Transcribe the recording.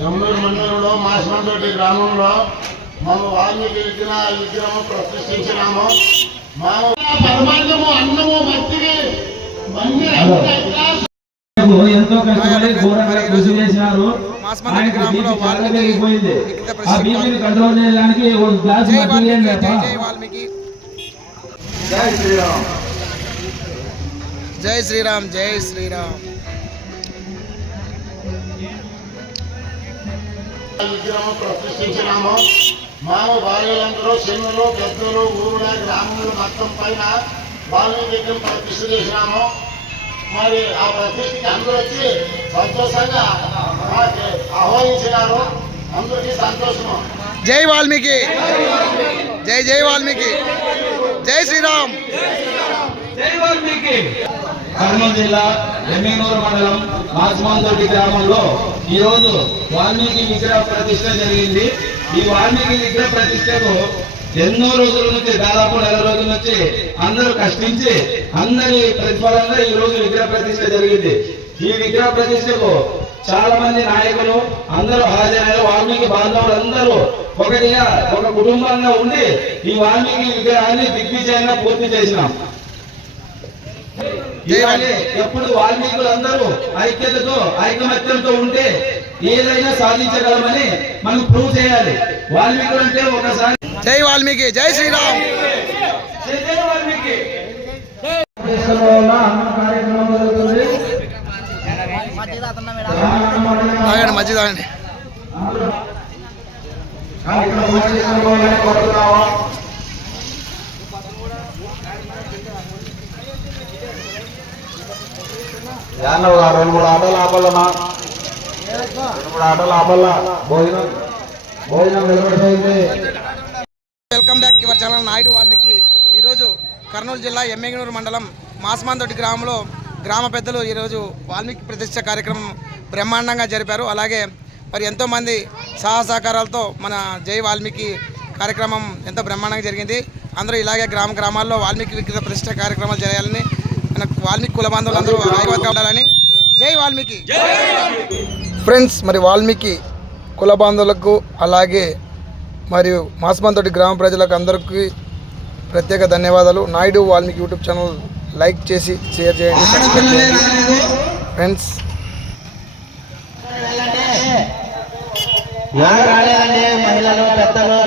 యమునూరు మండలంలో మాసమంతోటి గ్రామంలో మేము వాల్మీకి విగ్రహ విగ్రహం ప్రతిష్ఠించినాము. మేము పరమాన్నము అన్నము మట్టికి మన్ని ఎంతో కష్టపడి ఘోరంగా కృషి చేసినారు. మాస్మతి ఆయనకు గ్రామంలో బీపీ చాలా వాల్మీకి పెరిగిపోయింది. విగ్రహ ఆ ప్రతిష్ఠ బీపీని కంట్రోల్ చేయడానికి ఒక గ్లాస్ జై మట్టి వాల్మీకి ఇయ్యండి జై అప్ప. జై వాల్మీకి. జై శ్రీరామ్. జై శ్రీరామ్ జై శ్రీరామ్. విగ్రహం ప్రతిష్ఠించినాము. మేము భార్యలందరూ చిన్నలు పెద్దలు ఊరుల గ్రామంలో మొత్తం పైన వాల్మీకి విగ్రహం ప్రతిష్ఠ చేసినాము. మరి ఆ ప్రతిష్ఠకి అందరూ వచ్చి సంతోషంగా ఆహ్వానించినారు. అందరికీ సంతోషము. జై వాల్మీకి. జై జై వాల్మీకి. జై శ్రీరామ్. కర్నూలు జిల్లా ఎమ్మిగనూరు మండలం మాస్మాంతోటి గ్రామంలో ఈ రోజు వాల్మీకి విగ్రహ ప్రతిష్ట జరిగింది. ఈ వాల్మీకి విగ్రహ ప్రతిష్టకు ఎన్నో రోజుల నుంచి దాదాపు నెల రోజుల నుంచి అందరూ కష్టించి అందరి ప్రతిఫలంగా ఈ రోజు విగ్రహ ప్రతిష్ట జరిగింది. ఈ విగ్రహ ప్రతిష్టకు చాలా మంది నాయకులు అందరూ హాజరయ్యారు వాల్మీకి బాంధవులు అందరూ ఒకటిగా ఒక కుటుంబంగా ఉండి ఈ వాల్మీకి విగ్రహాన్ని దిగ్విజయంగా పూర్తి చేసినాం. ఇలాగే ఎప్పుడు వాల్మీకులందరూ ఐక్యతతో ఐకమత్యంతో ఉంటే ఏదైనా సాధించగలమని మనం ప్రూవ్ చేయాలి వాల్మీకులు అంటే ఒకసారి జై వాల్మీకి జై శ్రీరామ్ మధ్య తాగండి రెండు మూడు ఆటోలు ఆపాలన్నా రెండు మూడు ఆటోలు ఆపాలా భోజనం. భోజనం నిలబడిపోయింది. Welcome back your channel Naidu Valmiki. ఈరోజు కర్నూలు జిల్లా ఎమ్మెగనూరు మండలం మాస్మాంతోటి గ్రామంలో గ్రామ పెద్దలు ఈరోజు వాల్మీకి ప్రతిష్ట కార్యక్రమం బ్రహ్మాండంగా జరిపారు. అలాగే మరి ఎంతోమంది సహా సహకారాలతో మన జై వాల్మీకి కార్యక్రమం ఎంతో బ్రహ్మాండంగా జరిగింది. అందరూ ఇలాగే గ్రామ గ్రామాల్లో వాల్మీకి విగ్రహ ప్రతిష్ట కార్యక్రమాలు చేయాలని మన వాల్మీకి కుల బాంధవులు అందరూ ఐక్యంగా ఉండాలని. జై వాల్మీకి. ఫ్రెండ్స్ మరి వాల్మీకి కుల బాంధవులకు అలాగే మరియు మాస్మంతోటి గ్రామ ప్రజలకు అందరికీ ప్రత్యేక ధన్యవాదాలు. Naidu Valmiki YouTube channel like చేసి షేర్ చేయండి ఫ్రెండ్స్ మహిళలు పెద్దలు